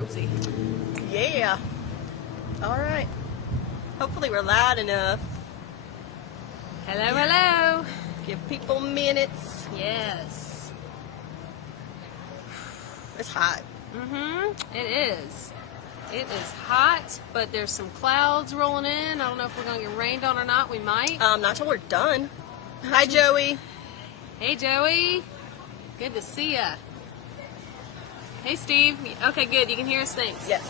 Oopsie. Yeah. All right. Hopefully we're loud enough. Hello, hello. Give people minutes. Yes. It's hot. It is. It is hot, but there's some clouds rolling in. I don't know if we're going to get rained on or not. We might. Not till we're done. Hi, Joey. Hey, Joey. Good to see ya. Hey, Steve. Okay, good. You can hear us. Thanks. Yes.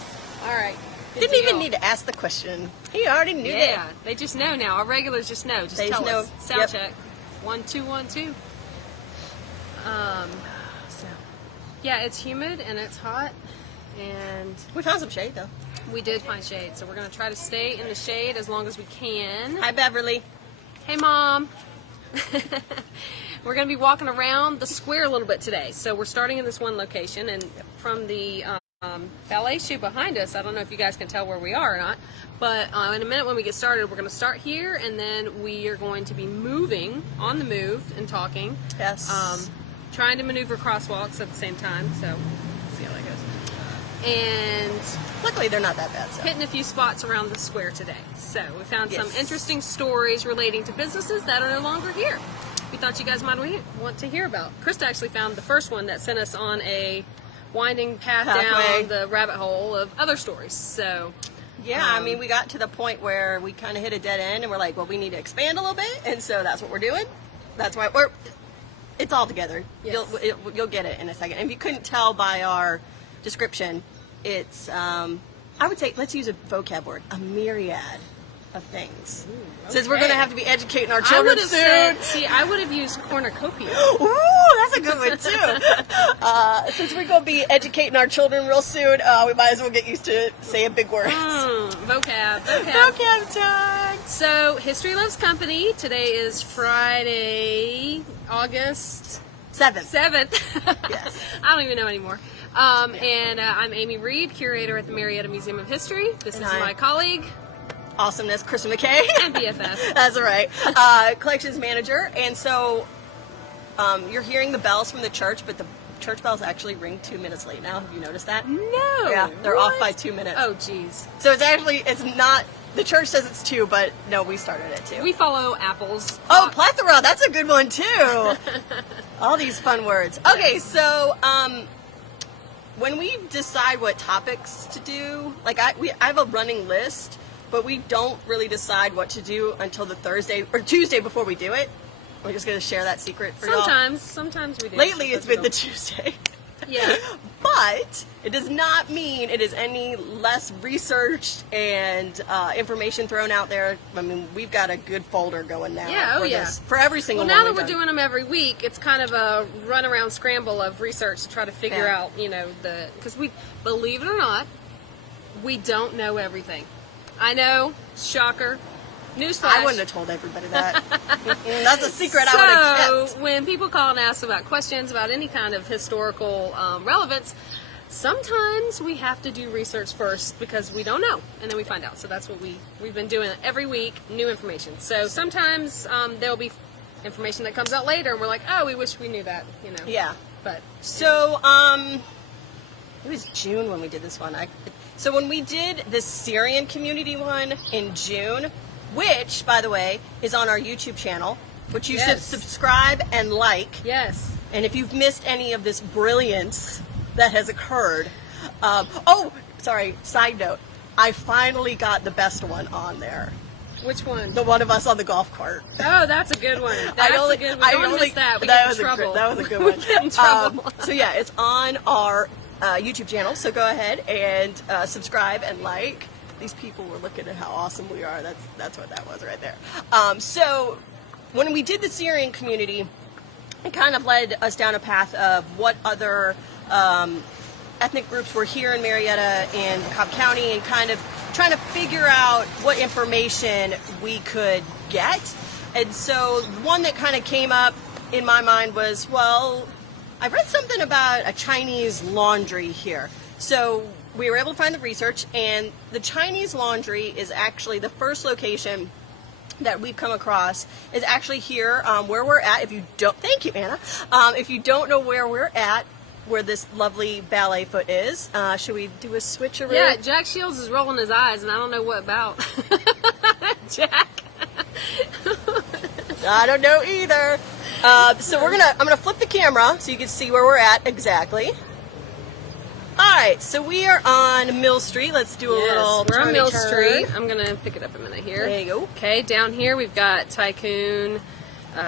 All right. Good Didn't even deal. need to ask the question. He already knew Yeah, that. they just know now. Our regulars just know. Just They tell know. us. Sound Yep. check. 1 2 1 2. So, Yeah, it's humid and it's hot, and we found some shade, though. we did find shade, so we're going to try to stay in the shade as long as we can. Hi, Beverly. Hey, Mom. We're going to be walking around the square a little bit today. So we're starting in this one location, and from the ballet shoe behind us, I don't know if you guys can tell where we are or not, but in a minute when we get started, we're going to start here, and then we are going to be moving, on the move, and talking. Yes. Trying to maneuver crosswalks at the same time, so we'll see how that goes. And Luckily, they're not that bad. So. hitting a few spots around the square today. So we found some Yes. interesting stories relating to businesses that are no longer here. We thought you guys might want to hear about. Krista actually found the first one that sent us on a winding path Pathway. down the rabbit hole of other stories. So Yeah, I mean, we got to the point where we kind of hit a dead end, and we're like, well, we need to expand a little bit, and so that's what we're doing. That's why it's all together. Yes. You'll get it in a second. And if you couldn't tell by our description, it's, I would say, let's use a vocab word, a myriad of things. Since we're going to have to be educating our I would children have soon. said, I would have used cornucopia. Ooh, that's a good one, too. Since we're going to be educating our children real soon, we might as well get used to saying big words. Vocab. Vocab time. So, History Loves Company. Today is Friday, August 7th. 7th. Yes. I don't even know anymore. And I'm Amy Reed, curator at the Marietta Museum of History. This And is I'm- my colleague Awesomeness, Krista McKay. and BFF. That's right. Collections manager. And so you're hearing the bells from the church, but the church bells actually ring 2 minutes late now. Have you noticed that? No. Yeah, they're What? off by 2 minutes. Oh, geez. So it's not, the church says it's 2, but no, we started at 2. We follow Apple's. Oh, plethora. That's a good one, too. All these fun words. Okay, Yes. so when we decide what topics to do, like I have a running list, but we don't really decide what to do until the Thursday or Tuesday before we do it. We're just going to share that secret for y'all. Sometimes we do. Lately, it's Sometimes we been the don't. Tuesday. Yeah. But it does not mean it is any less researched and information thrown out there. I mean, we've got a good folder going now. Yeah, oh, for yeah. this, for every single Well, one now that we've we're done. doing them every week, it's kind of a run-around scramble of research to try to figure Yeah. out, because we, believe it or not, we don't know everything. I know, shocker, newsflash. I wouldn't have told everybody that. That's a secret I would have So, kept. when people call and ask about questions about any kind of historical relevance, sometimes we have to do research first because we don't know, and then we find out. So that's what we've been doing every week, new information. So sometimes there'll be information that comes out later, and we're like, oh, we wish we knew that, Yeah. But So, it was June when we did this one. So when we did the Syrian community one in June, which, by the way, is on our YouTube channel, which you should Yes. subscribe and like. yes, And if you've missed any of this brilliance that has occurred, side note, I finally got the best one on there. which one? The one of us on the golf cart. Oh, that's a good one. That's a good one. Don't miss that. We that get was in trouble. that was a good We one. get in trouble. So yeah, it's on our YouTube channel. So go ahead and subscribe and like. These people were looking at how awesome we are. That's what that was right there. So when we did the Syrian community, it kind of led us down a path of what other ethnic groups were here in Marietta and Cobb County, and kind of trying to figure out what information we could get. And so the one that kind of came up in my mind was, well, I read something about a Chinese laundry here. So we were able to find the research, and the Chinese laundry is actually the first location that we've come across is actually here where we're at. If you don't, thank you, Anna. If you don't know where we're at, where this lovely ballet foot is. Should we do a switcheroo? Yeah, Jack Shields is rolling his eyes, and I don't know what about. Jack. I don't know either. So I'm gonna flip the camera so you can see where we're at exactly. All right, so we are on Mill Street. Let's do a little we're on Mill turn. Street. I'm gonna pick it up a minute here. There you go. Okay, down here we've got Tycoon,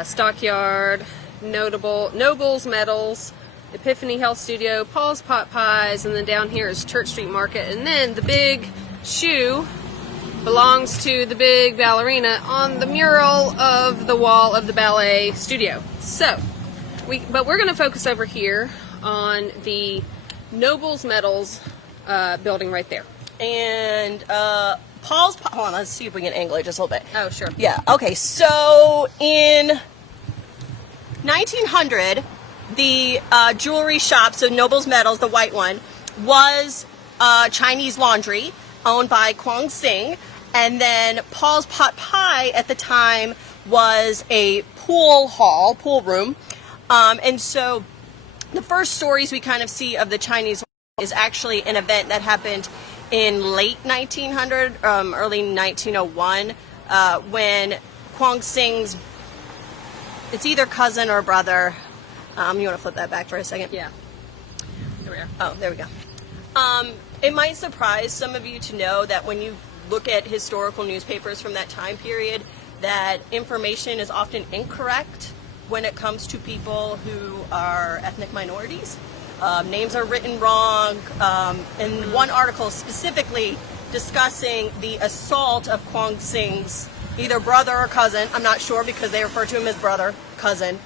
Stockyard, Nobles Metals, Epiphany Health Studio, Paul's Pot Pies, and then down here is Church Street Market, and then the big shoe belongs to the big ballerina on the mural of the wall of the ballet studio. So, but we're going to focus over here on the Nobles Metals building right there. And hold on, let's see if we can angle it just a little bit. Oh, sure. Yeah, okay, so in 1900, the jewelry shop, so Nobles Metals, the white one, was Chinese laundry owned by Kwang Sing. And then Paul's Pot Pie at the time was a pool room. And so the first stories we kind of see of the Chinese is actually an event that happened in late 1900, early 1901, when Kwang Sing's, it's either cousin or brother. You want to flip that back for a second? Yeah. There we are. Oh, there we go. It might surprise some of you to know that when you look at historical newspapers from that time period, that information is often incorrect when it comes to people who are ethnic minorities. Names are written wrong. In one article specifically discussing the assault of Kwang Sing's either brother or cousin, I'm not sure because they refer to him as brother, cousin.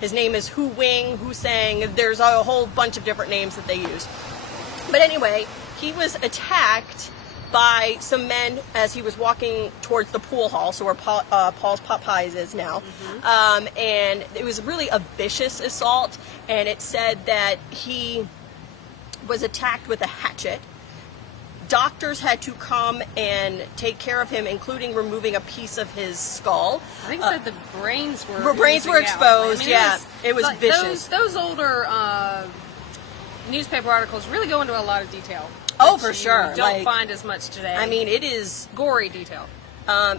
His name is Hu Wing, Hu Sang. There's a whole bunch of different names that they use. But anyway, he was attacked by some men as he was walking towards the pool hall, so where Paul's Pot Pies is now. And it was really a vicious assault, and it said that he was attacked with a hatchet. Doctors had to come and take care of him, including removing a piece of his skull. I think it said the brains were exposed. I mean, yeah, it was vicious. Those older newspaper articles really go into a lot of detail. Oh, for sure. You don't find as much today. I mean, it is gory detail.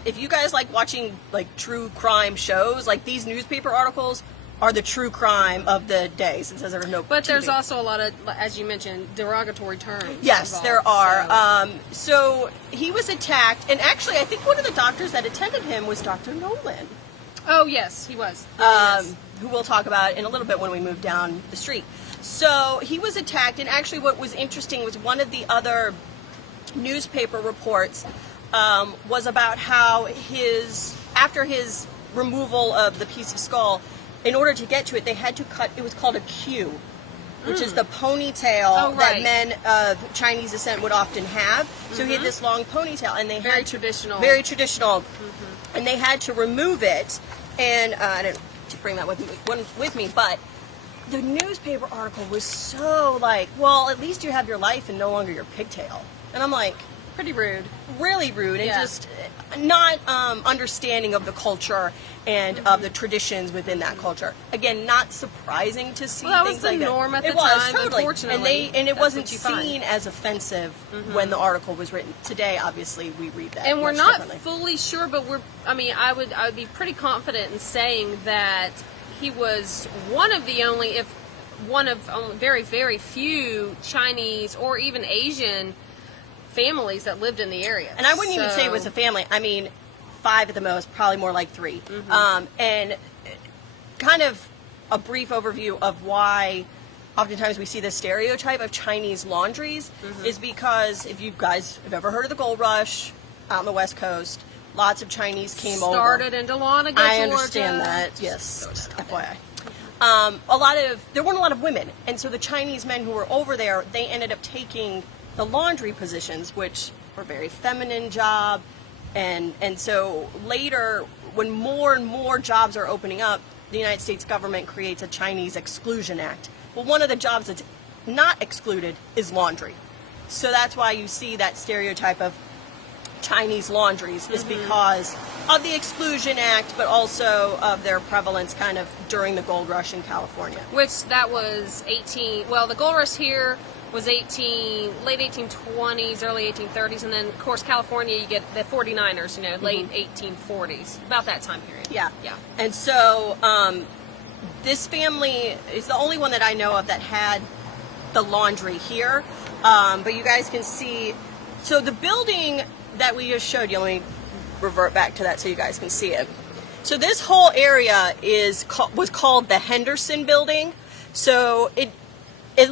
If you guys like watching like true crime shows, like these newspaper articles are the true crime of the day, since there was no. But TV. there's also a lot of, as you mentioned, derogatory terms. Yes, involved, there are. So he was attacked, and actually, I think one of the doctors that attended him was Dr. Nolan. Oh yes, he was. Who we'll talk about in a little bit when we move down the street. So he was attacked, and actually, what was interesting was one of the other newspaper reports was about how after his removal of the piece of skull, in order to get to it, they had to cut. It was called a queue, which is the ponytail that men of Chinese descent would often have. So he had this long ponytail, and they very had traditional. Very traditional, and they had to remove it. And I didn't bring that with me, but the newspaper article was so like, well, at least you have your life and no longer your pigtail. And I'm like, pretty rude. Really rude, and just not understanding of the culture and of the traditions within that culture. Again, not surprising to see that things was the like norm that. at It the was time, totally, unfortunately. and it wasn't That's what you seen find. as offensive when the article was written. Today, obviously, we read that, and we're much not differently. fully sure, but I would be pretty confident in saying that he was one of very, very few Chinese or even Asian families that lived in the area. And I wouldn't even say it was a family. I mean, 5 at the most, probably more like 3. And kind of a brief overview of why oftentimes we see the stereotype of Chinese laundries is because if you guys have ever heard of the gold rush out on the West Coast, lots of Chinese came over. Started in Dahlonega, Georgia. I understand that, yes, just FYI. There weren't a lot of women, and so the Chinese men who were over there, they ended up taking the laundry positions, which were very feminine job, and so later, when more and more jobs are opening up, the United States government creates a Chinese Exclusion Act. Well, one of the jobs that's not excluded is laundry. So that's why you see that stereotype of Chinese laundries, is because of the Exclusion Act, but also of their prevalence kind of during the gold rush in California. Which that was the gold rush here was late 1820s, early 1830s, and then of course California you get the 49ers, late 1840s, about that time period. Yeah. Yeah. And so this family is the only one that I know of that had the laundry here. But you guys can see, so the building that we just showed you, let me revert back to that so you guys can see it. So this whole area was called the Henderson Building. So it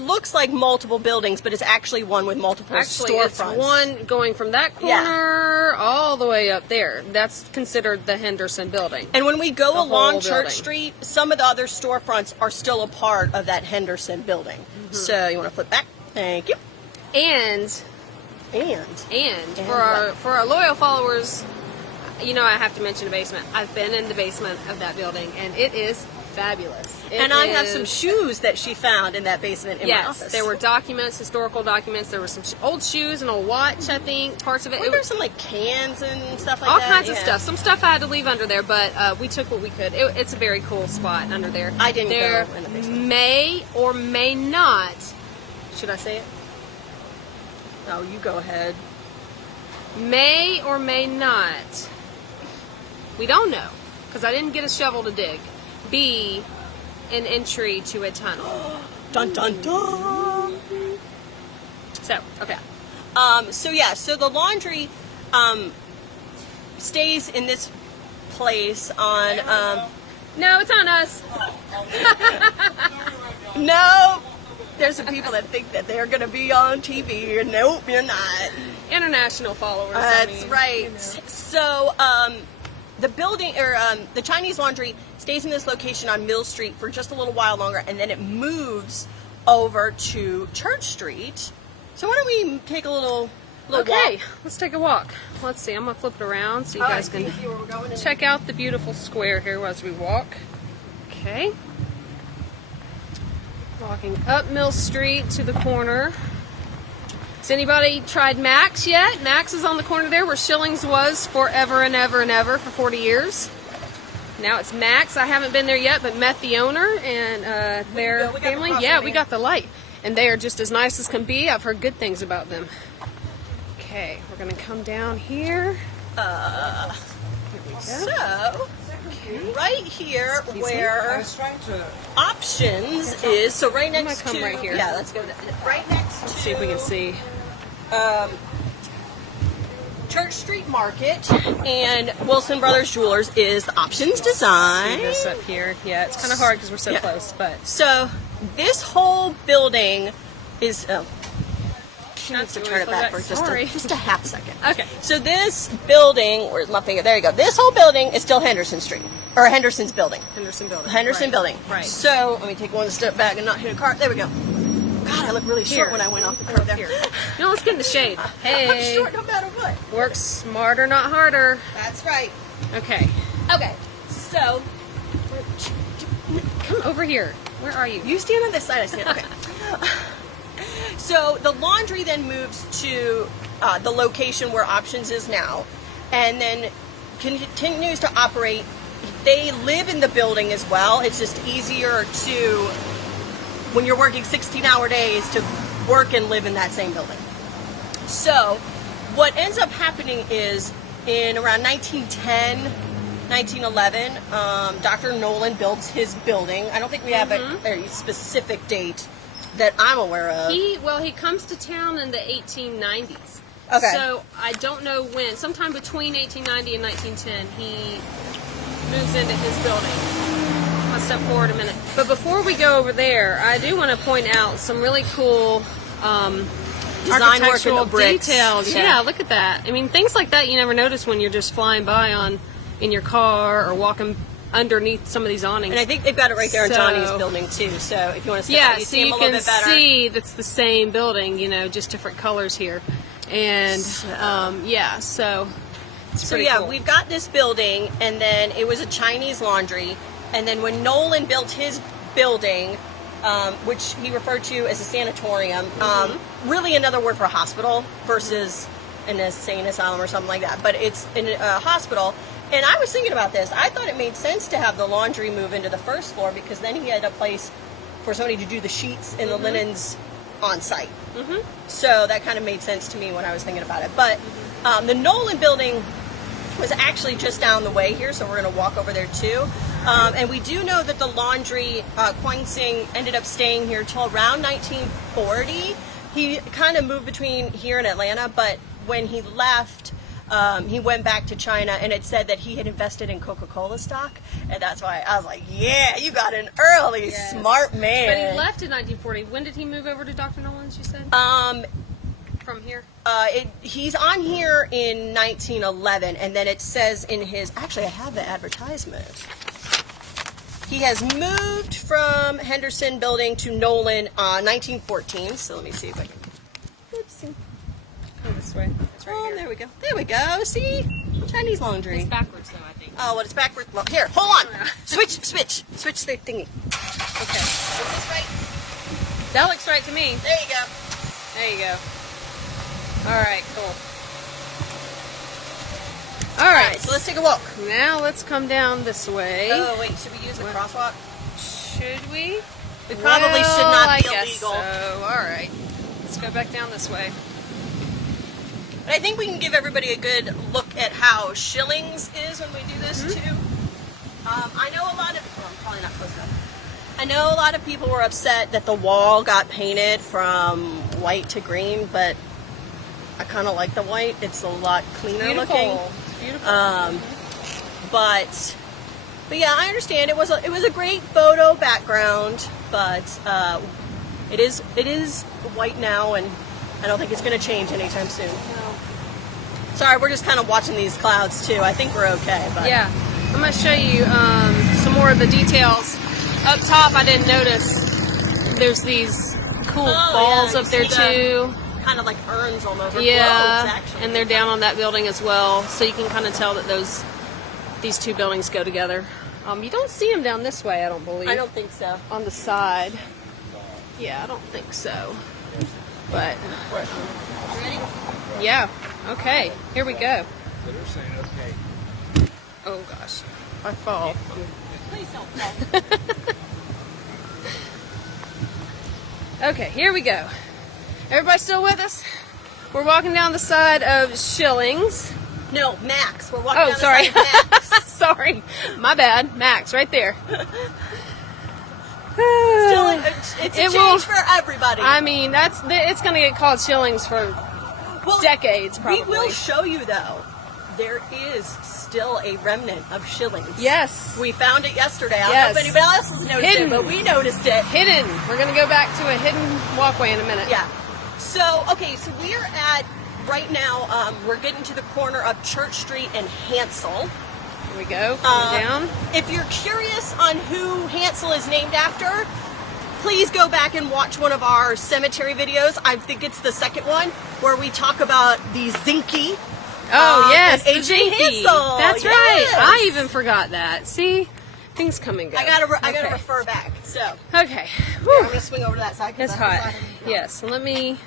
looks like multiple buildings, but it's actually one with multiple storefronts. It's one going from that corner all the way up there. That's considered the Henderson Building. And when we go along Church building. Street, some of the other storefronts are still a part of that Henderson Building. Mm-hmm. So you want to flip back? Thank you. And for our loyal followers, I have to mention the basement. I've been in the basement of that building, and it is fabulous. I have some shoes that she found in that basement in my office. Yes, there were documents, historical documents. There were some old shoes, an old watch, I think, parts of it. There's some cans and stuff like all that. All kinds of stuff. Some stuff I had to leave under there, but we took what we could. It's a very cool spot under there. I didn't go in the basement. May or may not. Should I say it? No, you go ahead. May or may not. We don't know, because I didn't get a shovel to dig. Be an entry to a tunnel. Dun dun dun. So, okay. So the laundry stays in this place on No, it's on us. No. There's some people that think that they're going to be on TV. Nope, you're not. International followers. That's right. So, the building, or the Chinese laundry stays in this location on Mill Street for just a little while longer, and then it moves over to Church Street. So why don't we take a little walk? Let's take a walk. Let's see. I'm going to flip it around so you guys can check out the beautiful square here as we walk. Okay. Walking up Mill Street to the corner. Has anybody tried Max yet? Max is on the corner there where Shillings was forever and ever and ever for 40 years. Now it's Max. I haven't been there yet, but met the owner and their family. Yeah, we got the light. And they are just as nice as can be. I've heard good things about them. Okay, we're going to come down here. Here we go. So, right here where options is, so right next to, right here. Yeah, let's go right next to, Let's see if we can see. Church Street Market, and Wilson Brothers Jewelers is the options design. See this up here. Yeah, it's kind of hard because we're so close, but. So, this whole building is, she needs to turn it back for just a half second. Okay. So this building, where's my finger? There you go. This whole building is still Henderson's building. Henderson building. Right. So let me take one step back and not hit a car. There we go. God, I look really short when I went off the curb there. No, let's get in the shade. Hey. I'm short no matter what. Work smarter, not harder. That's right. Okay. Okay. So Come over here. Where are you? you stand on this side. I stand. Okay. So the laundry then moves to the location where Options is now, and then continues to operate. They live in the building as well. It's just easier to, when you're working 16-hour days, to work and live in that same building. So what ends up happening is in around 1910, 1911, Dr. Nolan builds his building. I don't think we have a specific date that I'm aware of. He comes to town in the 1890s. Okay. So I don't know when. Sometime between 1890 and 1910, he moves into his building. I'll step forward a minute. But before we go over there, I do want to point out some really cool Design work in architectural the bricks. details. Yeah, look at that. I mean, things like that you never notice when you're just flying by in your car or walking underneath some of these awnings. And I think they've got it right there in Johnny's building too. So if you want to see you them a little can bit better. see that's the same building, just different colors here. And so it's pretty cool. We've got this building, and then it was a Chinese laundry, and then when Nolan built his building, which he referred to as a sanatorium, really another word for hospital versus an insane asylum or something like that, but it's in a hospital. And I was thinking about this. I thought it made sense to have the laundry move into the first floor because then he had a place for somebody to do the sheets and the linens on site. So that kind of made sense to me when I was thinking about it. But the Nolan building was actually just down the way here, so we're going to walk over there too. And we do know that the laundry, Kwang Sing ended up staying here till around 1940. He kind of moved between here and Atlanta, but when he left, he went back to China, and it said that he had invested in Coca-Cola stock, and that's why I was like, yeah, you got an early smart man. But he left in 1940. When did he move over to Dr. Nolan's, you said? From here? He's on here in 1911, and then it says in his, actually I have the advertisement. He has moved from Henderson building to Nolan 1914, so let me see if I can, oopsie. Go this way. It's right here. There we go. There we go. See? Chinese laundry. It's backwards, though, I think. Oh, well, it's backwards. Well, here, hold on. Switch the thingy. Okay. Is this right? That looks right to me. There you go. There you go. All right, cool. All right, So let's take a walk. now let's come down this way. Oh, wait. Should we use the crosswalk? Should we? We probably should not I be guess illegal. so. All right. Let's go back down this way. But I think we can give everybody a good look at how shillings is when we do this too. I know a lot of, well, I'm probably not close enough. I know a lot of people were upset that the wall got painted from white to green, but I kind of like the white. It's a lot cleaner looking. It's beautiful. But yeah, I understand. It was a great photo background, but it is white now, and I don't think it's going to change anytime soon. No. Sorry, we're just kind of watching these clouds too. I think we're okay, but Yeah, I'm going to show you some more of the details. Up top, I didn't notice there's these cool balls you up there see too. kind of like urns almost. Or Yeah, globes, actually. and they're down on that building as well, so you can kind of tell that these two buildings go together. You don't see them down this way, I don't believe. I don't think so. On the side. Yeah, I don't think so. But You ready? yeah, okay, here we go. So they're saying, okay, Oh gosh, I fall. Please don't fall. Okay, here we go. Everybody still with us? We're walking down the side of Shillings. No, Max. We're walking Oh, down sorry. the side of Max. Sorry, my bad. Max, right there. Still, it's a It change will- for everybody. I mean, it's going to get called Shillings for Well, decades, probably. We will show you though. There is still a remnant of shillings. Yes. We found it yesterday. I don't Yes. know if anybody else has noticed Hidden. it, but we noticed it. Hidden. We're going to go back to a hidden walkway in a minute. Yeah. So, okay, so we are at, right now, we're getting to the corner of Church Street and Hansel. Here we go. Coming down. If you're curious on who Hansel is named after, please go back and watch one of our cemetery videos. I think it's the second one, where we talk about the Zinke. Oh, yes. and the A.J. Zinke. Hansel. That's Yes. right. I even forgot that. See? Things come and go. I gotta Okay. refer back. So, Okay. I'm Whew. gonna swing over to that side. 'cause It's that's the hot. side of- Yes. Let me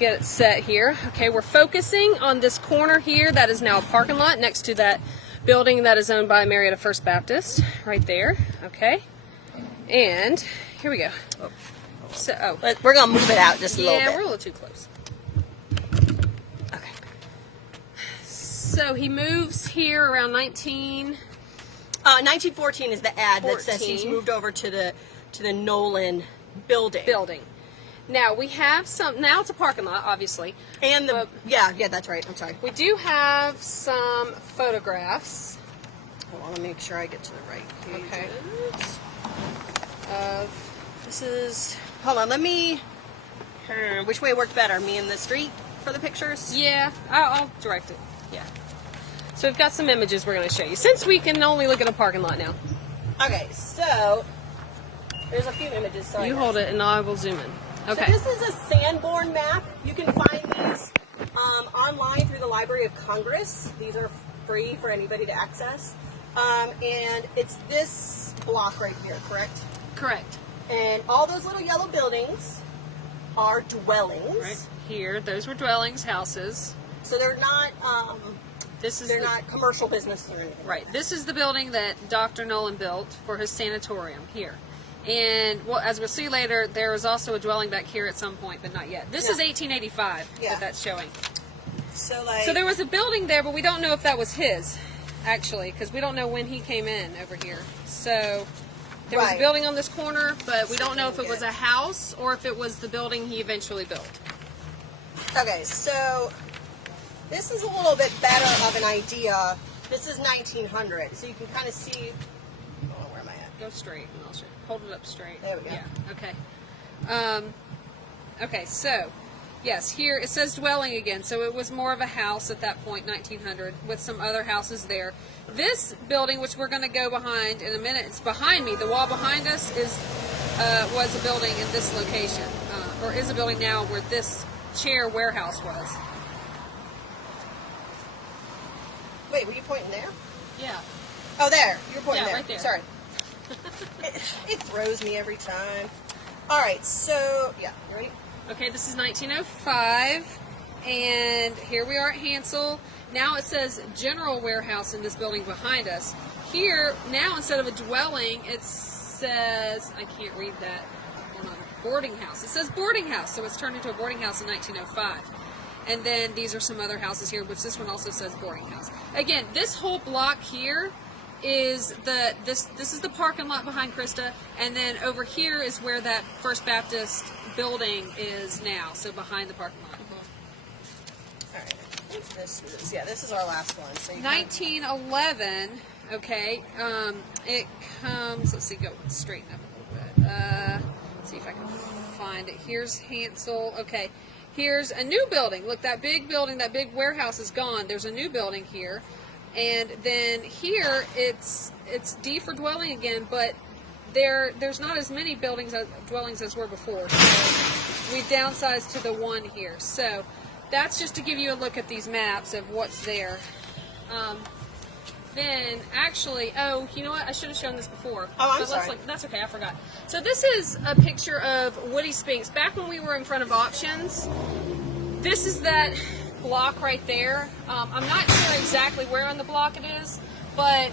get it set here. Okay, we're focusing on this corner here. That is now a parking lot next to that building that is owned by Marietta First Baptist. Right there. Okay. And here we go. So, But we're gonna move it out just a little yeah, bit. we're a little too close. Okay. So he moves here around 1914 is the ad that says he's 14. moved over to the Nolan building. Now we have some. Now it's a parking lot, obviously. And the But- yeah, that's right. I'm sorry. We do have some photographs. Hold on, let me make sure I get to the right page. Okay. This is. Hold on, let me. Which way worked better? Me in the street for the pictures? Yeah, I'll direct it. Yeah. So we've got some images we're going to show you, since we can only look at a parking lot now. Okay, so there's a few images. So You hold it, and I will zoom in. Okay. So this is a Sanborn map. You can find these online through the Library of Congress. These are free for anybody to access. And it's this block right here, correct? Correct. And all those little yellow buildings are dwellings. Right here, those were dwellings, houses. So they're not This is They're not commercial business or anything. right. This is the building that Dr. Nolan built for his sanatorium here. And well, as we'll see later, there is also a dwelling back here at some point, but not yet. This is 1885 that that's showing. So like. So there was a building there, but we don't know if that was his, actually, because we don't know when he came in over here. So there was a building on this corner, but we don't know if it was a house or if it was the building he eventually built. Okay, so this is a little bit better of an idea. This is 1900, so you can kind of see. Oh, where am I at? Go straight, and I'll hold it up straight. There we go. Yeah. Okay. Okay. So, yes, here it says dwelling again. So it was more of a house at that point, 1900, with some other houses there. This building, which we're going to go behind in a minute, it's behind me. The wall behind us was a building in this location, or is a building now where this chair warehouse was. Wait, were you pointing there? Yeah. Oh, there. You're pointing Yeah, there. right there. Sorry. It throws me every time. All right, so, yeah, you ready? Okay, this is 1905, and here we are at Hansel. Now it says general warehouse in this building behind us. Here, now instead of a dwelling, it says, I can't read that, hold on, boarding house. It says boarding house, so it's turned into a boarding house in 1905. And then these are some other houses here, which this one also says boarding house. Again, this whole block here is this is the parking lot behind Christa, and then over here is where that First Baptist building is now, so behind the parking lot. All right. This is our last one. So 1911, okay, it comes, let's see, go straighten up a little bit. See if I can find it. Here's Hansel, okay. Here's a new building. Look, that big building, that big warehouse is gone. There's a new building here. And then here, it's D for dwelling again, but there's not as many dwellings as were before. So we've downsized to the one here. So that's just to give you a look at these maps of what's there. Then, actually, oh, you know what? I should have shown this before. Oh, I'm sorry. That's okay, I forgot. So this is a picture of Woody Spinks. Back when we were in front of Options, this is that block right there. I'm not sure exactly where on the block it is, but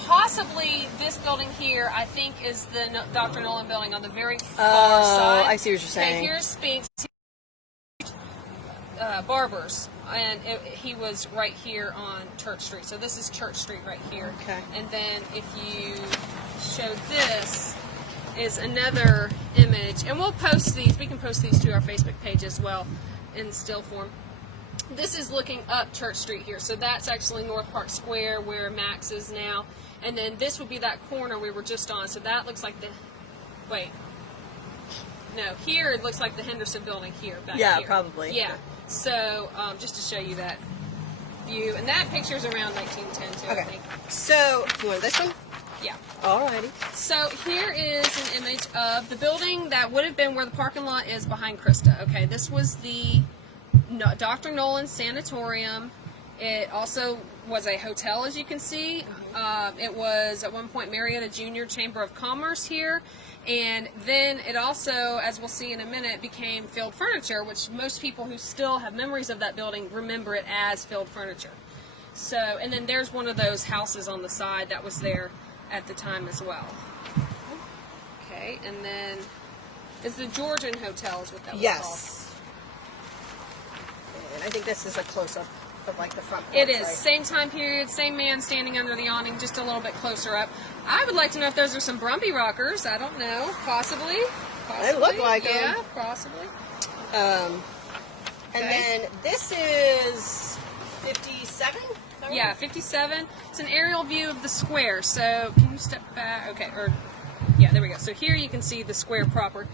possibly this building here, I think, is the Dr. Nolan building on the very far side. I see what you're saying. Okay, here's Spinks. Barbers, and he was right here on Church Street. So this is Church Street right here. Okay. And then if you show this is another image, and we'll post these. We can post these to our Facebook page as well in still form. This is looking up Church Street here. So that's actually North Park Square where Max is now. And then this would be that corner we were just on. So that looks like the, wait. No, here it looks like the Henderson building here. Back here. Probably. Yeah. So just to show you that view. And that picture's around 1910 too, I think. So, you want this one? Yeah. Alrighty. So here is an image of the building that would have been where the parking lot is behind Christa. Okay, this was the Dr. Nolan's sanatorium. It also was a hotel, as you can see. It was at one point Marietta Junior Chamber of Commerce here. And then it also, as we'll see in a minute, became Field Furniture, which most people who still have memories of that building remember it as Field Furniture. So, and then there's one of those houses on the side that was there at the time as well. Okay, and then it's the Georgian Hotel is what that was Yes. And I think this is a close-up of like the front porch, It is. right? Same time period, same man standing under the awning, just a little bit closer up. I would like to know if those are some Brumby rockers. I don't know. Possibly. They look like them. Yeah, possibly. And then this is 57? Yeah, 57. It's an aerial view of the square. So can you step back? Okay, or yeah, there we go. So here you can see the square proper.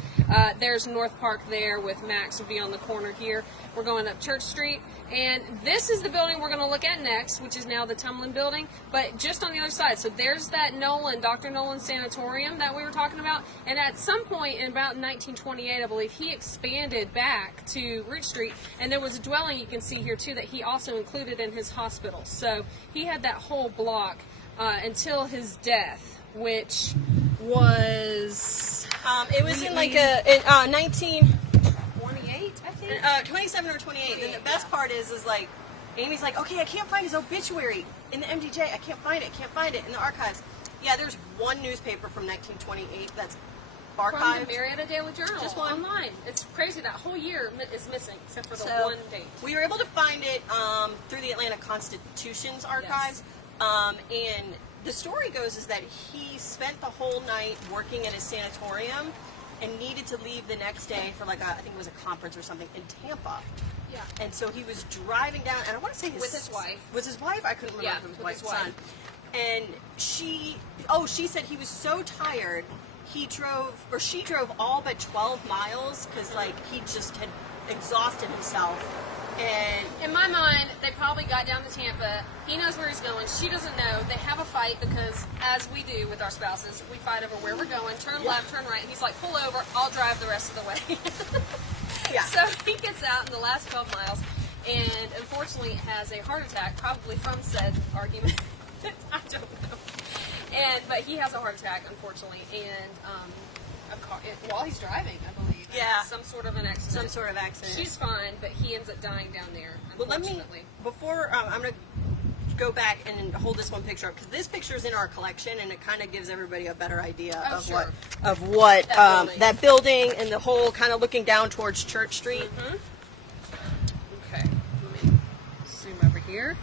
There's North Park there with Max will be on the corner here. We're going up Church Street. And this is the building we're going to look at next, which is now the Tumlin building, but just on the other side. So there's that Dr. Nolan sanatorium that we were talking about. And at some point in about 1928, I believe, he expanded back to Root Street. And there was a dwelling you can see here, too, that he also included in his hospital. So he had that whole block until his death, which was... it was in like a 19... 28, I think. 27 or 28. And the best part is like Amy's like, okay, I can't find his obituary in the MDJ. I can't find it in the archives. Yeah, there's one newspaper from 1928 that's archived. From the Marietta Daily Journal, Just one. online. It's crazy. That whole year is missing, except for the So, one date. we were able to find it through the Atlanta Constitution's archives. And the story goes is that he spent the whole night working at his sanatorium and needed to leave the next day for like I think it was a conference or something in Tampa. Yeah. And so he was driving down, and I want to say With his wife. Was his wife? I couldn't remember if it was with wife's his wife. son. And she said he was so tired, she drove all but 12 miles because like he just had exhausted himself. And in my mind, they probably got down to Tampa. He knows where he's going. She doesn't know. They have a fight because, as we do with our spouses, we fight over where we're going. Turn left, turn right. And he's like, pull over. I'll drive the rest of the way. yeah. So he gets out in the last 12 miles and unfortunately has a heart attack, probably from said argument. I don't know. But he has a heart attack, unfortunately, and while he's driving, I believe. Yeah. Some sort of an accident. Some sort of accident. She's fine, but he ends up dying down there, Well, unfortunately. before I'm going to go back and hold this one picture up because this picture is in our collection and it kind of gives everybody a better idea of what that building and the whole kind of looking down towards Church Street. Mm-hmm. Okay, let me zoom over here.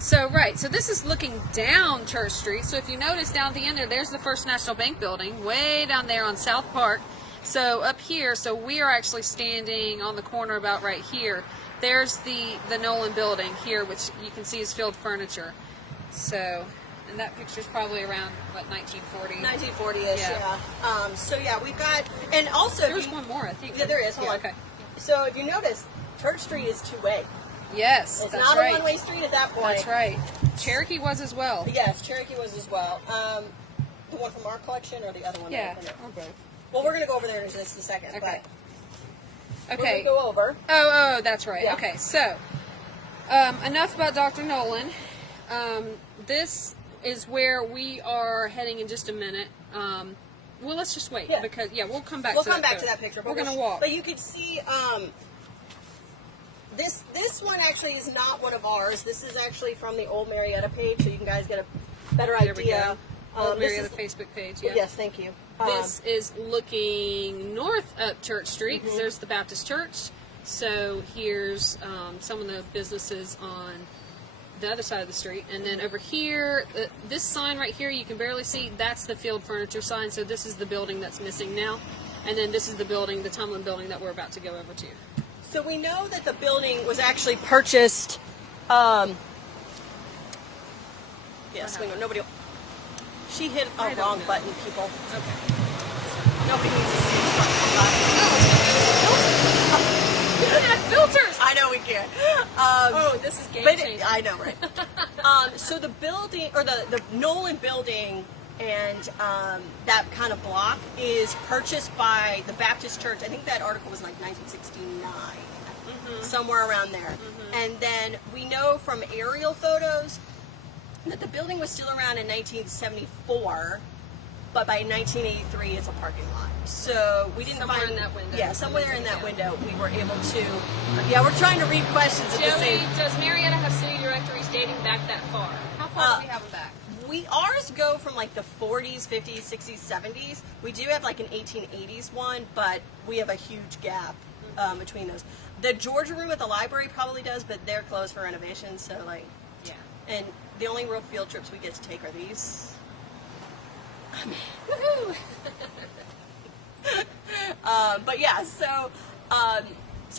So this is looking down Church Street. So if you notice down at the end there's the First National Bank building way down there on South Park. So up here, so we are actually standing on the corner about right here. There's the Nolan building here, which you can see is Field Furniture. So, and that picture's probably around, what, 1940? 1940-ish, yeah. So yeah, we've got, and also... There's one more, I think. Yeah, there is, hold on. Okay. So if you notice, Church Street is two-way. Yes, it's that's not right. a one-way street at that point. That's right. Cherokee was as well. Yes, Cherokee was as well. The one from our collection or the other one? Yeah. Okay. Well, we're going to go over there in just a second. Okay. But we're going to go over. Oh, that's right. Yeah. Okay, so enough about Dr. Nolan. This is where we are heading in just a minute. Well, let's just wait because we'll come back. We'll to come that back to that picture. We're going to walk. But you can see this one actually is not one of ours. This is actually from the old Marietta page, so you guys get a better There idea. we go. Old Marietta Facebook page. Yeah. Yes, thank you. This is looking north up Church Street because there's the Baptist Church. So here's some of the businesses on the other side of the street. And then over here, this sign right here, you can barely see, that's the Field Furniture sign. So this is the building that's missing now. And then this is the building, the Tumlin building that we're about to go over to. So we know that the building was actually purchased. Yes, we know. Nobody. She hit a wrong button, people. Okay. Nobody needs to see We can have filters! I know we can. This is game but changing. I know, right? So the building, or the Nolan building, and that kind of block is purchased by the Baptist Church. I think that article was like 1969, somewhere around there. And then we know from aerial photos that the building was still around in 1974, but by 1983 it's a parking lot. So we didn't Somewhere find in that window. Yeah, somewhere in that window we were able to. Yeah, we're trying to read questions at the Joey, same. does Marietta have city directories dating back that far? How far do we have them back? Ours go from like the 40s, 50s, 60s, 70s. We do have like an 1880s one, but we have a huge gap between those. The Georgia room at the library probably does, but they're closed for renovation. So like, Yeah. and the only real field trips we get to take are these. Woohoo! But yeah, so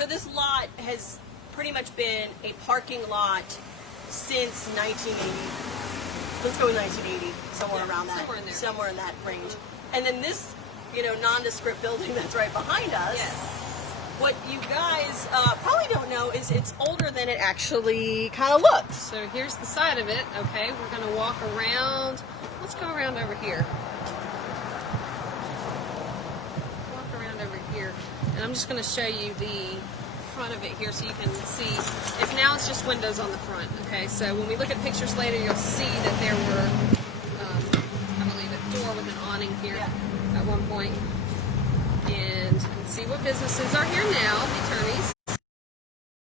this lot has pretty much been a parking lot since 1980. Let's go with 1980, somewhere around that, somewhere in there. somewhere in that range. And then this, nondescript building that's right behind us. Yes. What you guys probably don't know is it's older than it actually kind of looks. So here's the side of it. Okay, we're going to walk around. Let's go around over here. Walk around over here. And I'm just going to show you the front of it here so you can see. It's just windows on the front. Okay, so when we look at pictures later, you'll see that there were, I believe, a door with an awning here at one point. And you can see what businesses are here now. The attorneys,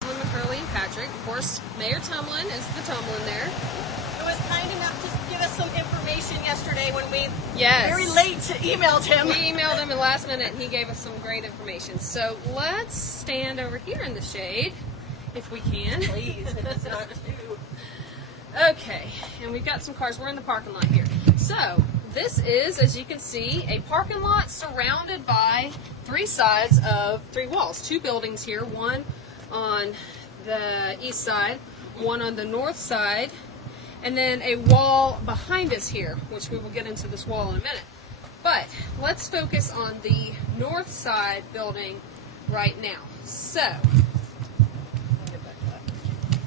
McCurley and Patrick, of course. course, Mayor Tumlin is the Tumlin there. Who was kind enough to give us some information yesterday when we Yes. very late emailed him. We emailed him at the last minute, and he gave us some great information. So let's stand over here in the shade, if we can. Please, if it's not too. Okay, and we've got some cars. We're in the parking lot here. So this is, as you can see, a parking lot surrounded by three sides of three walls. Two buildings here, one on the east side, one on the north side, and then a wall behind us here, which we will get into this wall in a minute. But let's focus on the north side building right now. So,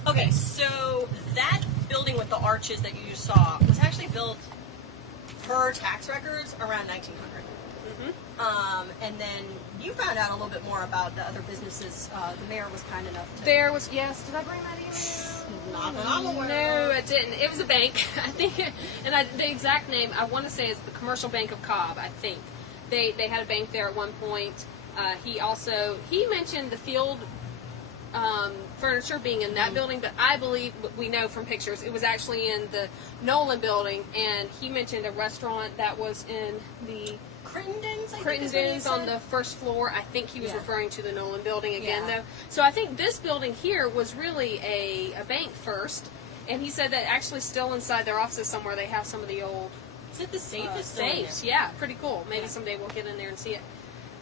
Okay, so that building with the arches that you just saw was actually built per tax records around 1900. And then you found out a little bit more about the other businesses. The mayor was kind enough to. there was, yes, did I bring that email? Not that I'm aware No, of. it didn't. It was a bank, I think, the exact name I want to say is the Commercial Bank of Cobb. I think they had a bank there at one point. He mentioned the field furniture being in that building, but I believe we know from pictures it was actually in the Nolan building, and he mentioned a restaurant that was in the Crittenden's, I think is what he Crittenden's on said. the first floor. I think he was Yeah. referring to the Nolan building again, Yeah. though. So I think this building here was really a bank first, and he said that actually still inside their offices somewhere they have some of the old Is it the safest still in there? safes. Yeah, pretty cool. Maybe someday we'll get in there and see it.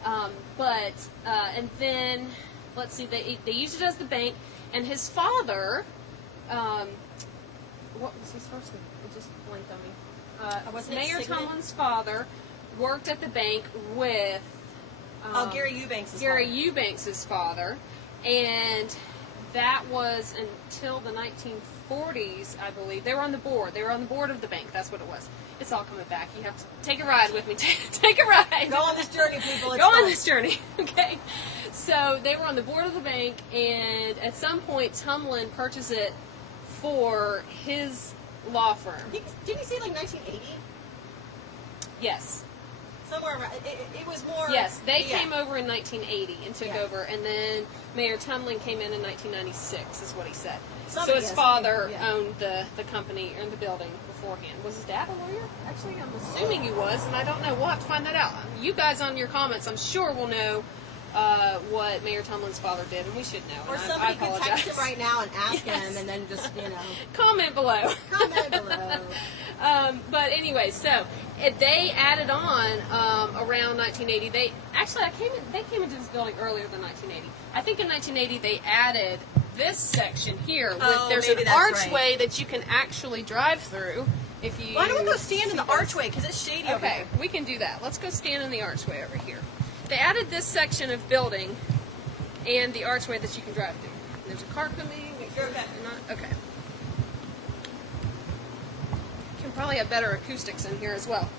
And then let's see, they used it as the bank, and his father, what was his first name? It just blanked on me. Wasn't it Mayor Sigmund? Tomlin's father worked at the bank with Gary Eubanks is Gary Eubanks' father, and that was until the 1940s, I believe. They were on the board. They were on the board of the bank. That's what it was. It's all coming back. You have to take a ride with me. Take a ride. Go on this journey, people. It's Go on fun. this journey. Okay. So they were on the board of the bank, and at some point, Tumlin purchased it for his law firm. Didn't he say like 1980? Yes. Somewhere around. It was more. Yes, they yeah. came over in 1980 and took Yeah. over, and then Mayor Tumlin came in 1996, is what he said. Somebody- so his yes, father yeah. owned the company or the building beforehand. Was his dad a lawyer? Actually, I'm assuming he was, and I don't know. We'll have to find that out. You guys on your comments, I'm sure will know what Mayor Tumlin's father did, and we should know. Or and somebody I could apologize. text him right now and ask Yes. him, and then just Comment below. comment below. But anyway, so they added on around 1980. They came into this building earlier than 1980. I think in 1980 they added this section here. There's maybe an that's archway that you can actually drive through if you. Why don't we go stand in see the this. archway because it's shady. over Okay, here. we can do that. Let's go stand in the archway over here. They added this section of building and the archway that you can drive through. There's a car coming. Make sure Okay. you're not okay. Can probably have better acoustics in here as well.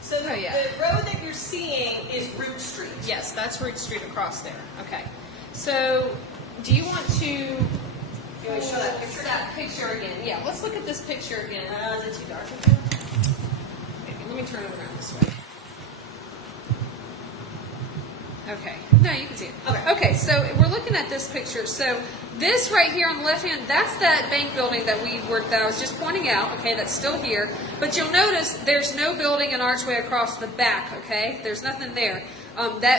So the, Oh, yeah. the road that you're seeing is Root Street. Yes, that's Root Street across there. Okay. So, do you want to? You want to show that picture? That picture again. Yeah. Let's look at this picture again. Is it too dark? Okay, let me turn it around this way. Okay. No, you can see it. Okay. Okay, so we're looking at this picture. So this right here on the left hand, that's that bank building that I was just pointing out. Okay, that's still here. But you'll notice there's no building and archway across the back. Okay, there's nothing there.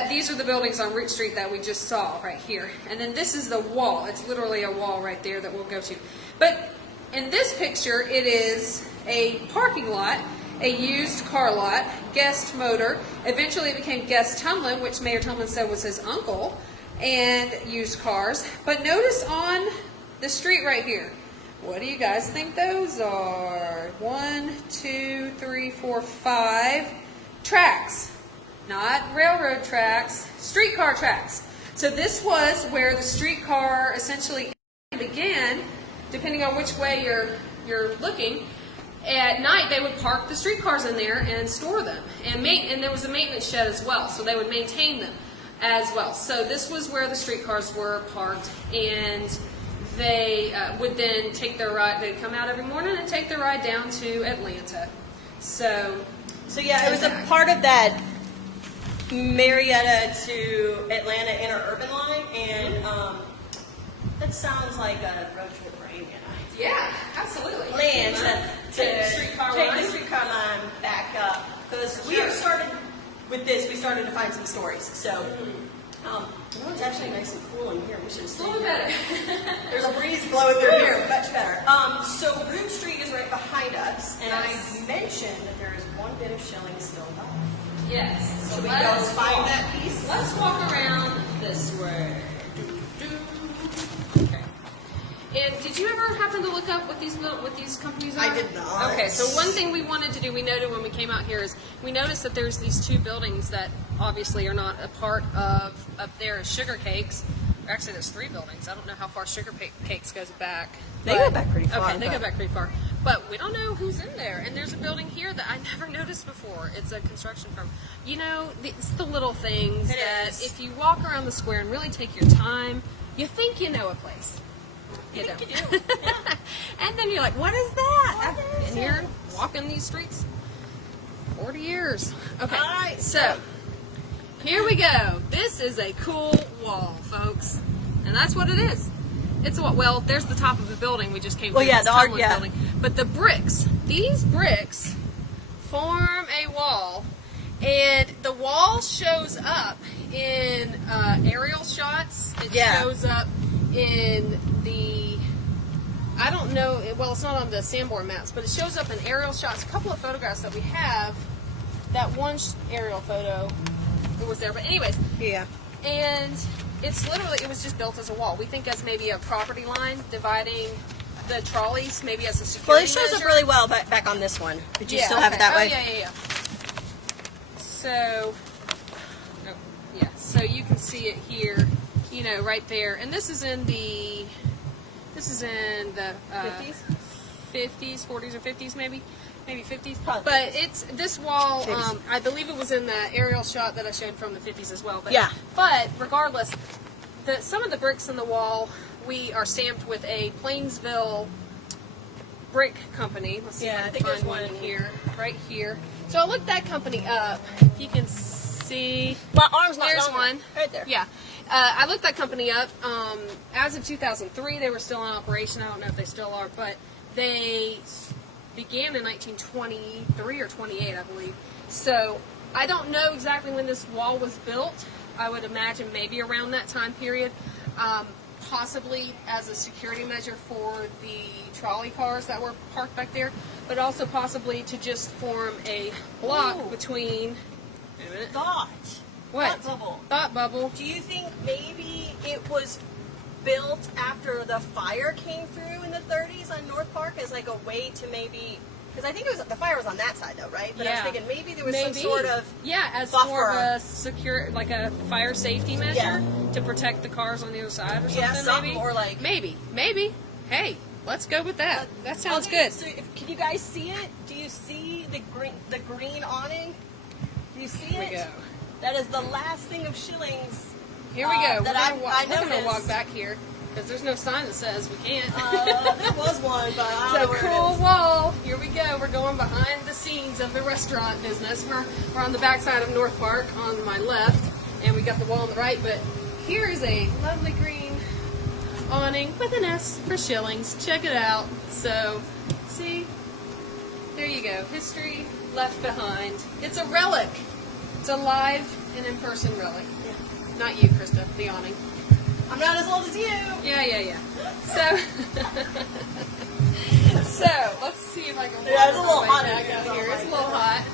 These are the buildings on Root Street that we just saw right here. And then this is the wall. It's literally a wall right there that we'll go to. But in this picture, it is a parking lot, a used car lot, Guest Motor. Eventually it became Guest Tumlin, which Mayor Tumlin said was his uncle, and used cars. But notice on the street right here, what do you guys think those are? 1, 2, 3, 4, 5 tracks. Not railroad tracks, streetcar tracks. So this was where the streetcar essentially began, depending on which way you're looking. At night, they would park the streetcars in there and store them. And there was a maintenance shed as well, so they would maintain them as well. So this was where the streetcars were parked, and they would then take their ride. They'd come out every morning and take their ride down to Atlanta. So So yeah, it was a part of that Marietta to Atlanta interurban line, and that sounds like a road trip for Amy and I. Yeah, absolutely. Plan to take the streetcar take line. the streetcar line back up, because we have started with this. We started to find some stories. So, it's actually nice and cool in here. We should have A stayed little here. better. There's a breeze blowing through here, much better. So Root Street is right behind us, and Yes. I mentioned that there is one bit of shilling still left. Yes. So we go find that piece. Let's walk around this way. Okay. And did you ever happen to look up what these companies are? I did not. Okay, so one thing we wanted to do, we noted when we came out here, is we noticed that there's these two buildings that obviously are not a part of up there as Sugar Cakes. Actually, there's three buildings. I don't know how far Sugar Cakes goes back. They go back pretty far. Okay, they go back pretty far. But we don't know who's in there. And there's a building here that I never noticed before. It's a construction firm. You know, it's the little things It that is. if you walk around the square and really take your time, you think you know a place. You don't. You do. Yeah. And then you're like, what is that? What I've is been here it? walking these streets 40 years. Okay, All right, so here we go. This is a cool wall, folks. And that's what it is. It's a wall. Well, there's the top of the building we just came Well, through. yeah, this the art- tunnelist yeah. building. But the bricks, these bricks form a wall. And the wall shows up in aerial shots. It Yeah. shows up in the, I don't know, well, it's not on the Sanborn maps, but it shows up in aerial shots. A couple of photographs that we have, that one aerial photo, it was there. But anyways, Yeah. and it's literally, it was just built as a wall. We think as maybe a property line dividing the trolleys, maybe as a security Well, it shows measure. up really well back on this one. Did you still have it okay. that way? Yeah. So, so you can see it here, you know, right there. And this is in the 50s? 50s, 40s or 50s maybe 50s. Probably But it's this wall. 50s. I believe it was in the aerial shot that I showed from the 50s as well. But, Yeah. But regardless, some of the bricks in the wall we are stamped with a Plainsville brick company. Let's see Yeah, if I I think can there's find one one in here, right here. So I looked that company up. If you can see. My arm's not There's long one. enough. Right there. Yeah. I looked that company up. As of 2003, they were still in operation. I don't know if they still are, but they began in 1923 or 28, I believe. So I don't know exactly when this wall was built. I would imagine maybe around that time period. Possibly as a security measure for the trolley cars that were parked back there, but also possibly to just form a block Ooh. between. Wait a minute. Thought. What? Thought bubble. Thought bubble. Do you think maybe it was built after the fire came through in the 30s on North Park as like a way to maybe, because I think it was the fire was on that side though, right? But I was Yeah. thinking maybe there was some sort of as buffer. more of a secure, like a fire safety measure Yeah. to protect the cars on the other side or something. Yeah, something, maybe or like- maybe. Hey, let's go with that. That sounds Okay, good. So can you guys see it? Do you see the green awning? Do you see Here it? we go. That is the last thing of shillings. Here we go. That I We're gonna noticed. walk back here because there's no sign that says we can't. There was one, but I don't know It's a where cool it is. wall. Here we go. We're going behind the scenes of the restaurant business. We're on the backside of North Park on my left, and we got the wall on the right. But here is a lovely green awning with an S for shillings. Check it out. So, see, there you go. History left behind. It's a relic. It's a live and in-person relic. Not you, Krista. The awning. I'm not as old as you. Yeah. So, let's see if I can. Yeah, it's a walk little my hot way in back here, out so here. I'm It's a like, little hot,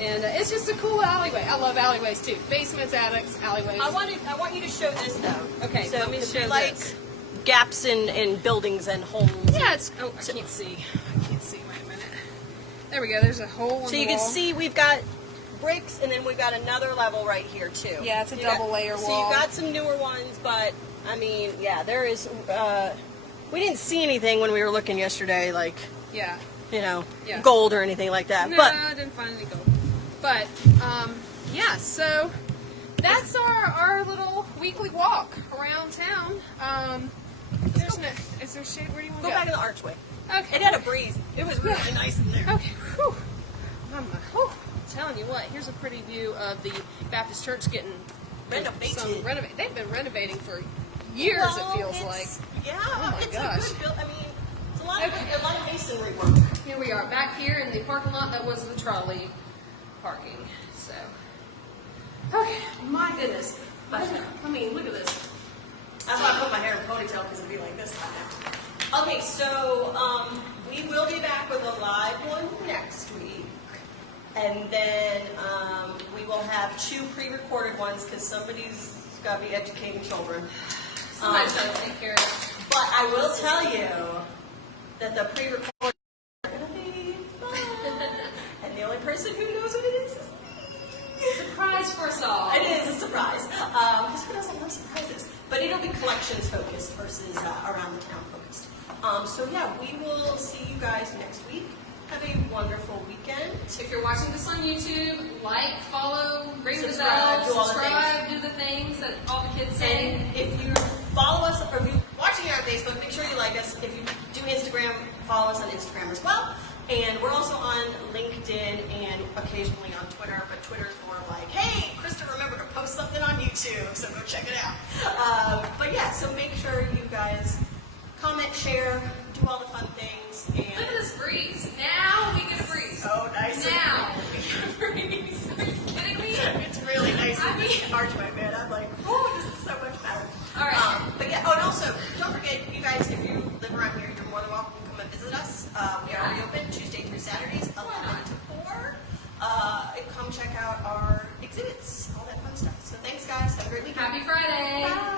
and it's just a cool alleyway. I love alleyways too. Basements, attics, alleyways. I want you to show this though. Okay, so let me 'cause show we like this. gaps in buildings and holes. Yeah, it's. Oh, I can't see. Wait a minute. There we go. There's a hole in So the you can wall. see we've got bricks, and then we've got another level right here too. Yeah, it's a You double got- layer So wall. you've got some newer ones, but I mean, yeah, there is. We didn't see anything when we were looking yesterday, like Yeah. Yeah. gold or anything like that. No, But I didn't find any gold. But yeah. So that's our little weekly walk around town. Is there shade? Where do you want go to back in the archway. Okay. It had a breeze. It was really nice in there. Okay. Whew. Whew. telling you what, here's a pretty view of the Baptist church getting Renovated. They've been renovating for years, Well, it feels it's- like. Yeah, Oh my it's gosh. a good build. I mean, it's a lot Okay. of masonry work. Here we are, back here in the parking lot that was the trolley parking. So, okay, my goodness. I mean, look at this. That's why I put my hair in a ponytail, because it'd be like this by now. Okay, so we will be back with a live one next week. And then we will have 2 pre-recorded ones, because somebody's got to be educating children. Somebody's got to take care of it. But I will tell you that the pre-recorded are going to be fun. And the only person who knows what it is me. Surprise for us all. It is a surprise. Because who doesn't love surprises? But it'll be collections focused versus around the town focused. So yeah, we will see you guys next week. Have a wonderful weekend. If you're watching this on YouTube, like, follow, ring the Subscribe, bell, do all the subscribe, do the things that all the kids say. And if you follow us, or if you're watching here on Facebook, make sure you like us. If you do Instagram, follow us on Instagram as well. And we're also on LinkedIn and occasionally on Twitter, but Twitter's more like, hey, Krista, remember to post something on YouTube, so go check it out. But yeah, so make sure you guys comment, share, do all the fun things. And Look at this breeze. Now we get a breeze. so nice. Now we get a breeze. Are you kidding me? It's really nice I in this mean- archway, man. I'm like, oh, this is so much better. All right. But yeah, oh, and also, don't forget, you guys, if you live around here, you're more than welcome to come and visit us. We are reopen Tuesday through Saturdays, 11 to 4. And come check out our exhibits, all that fun stuff. So thanks, guys. Have a great weekend. Happy Friday. Bye.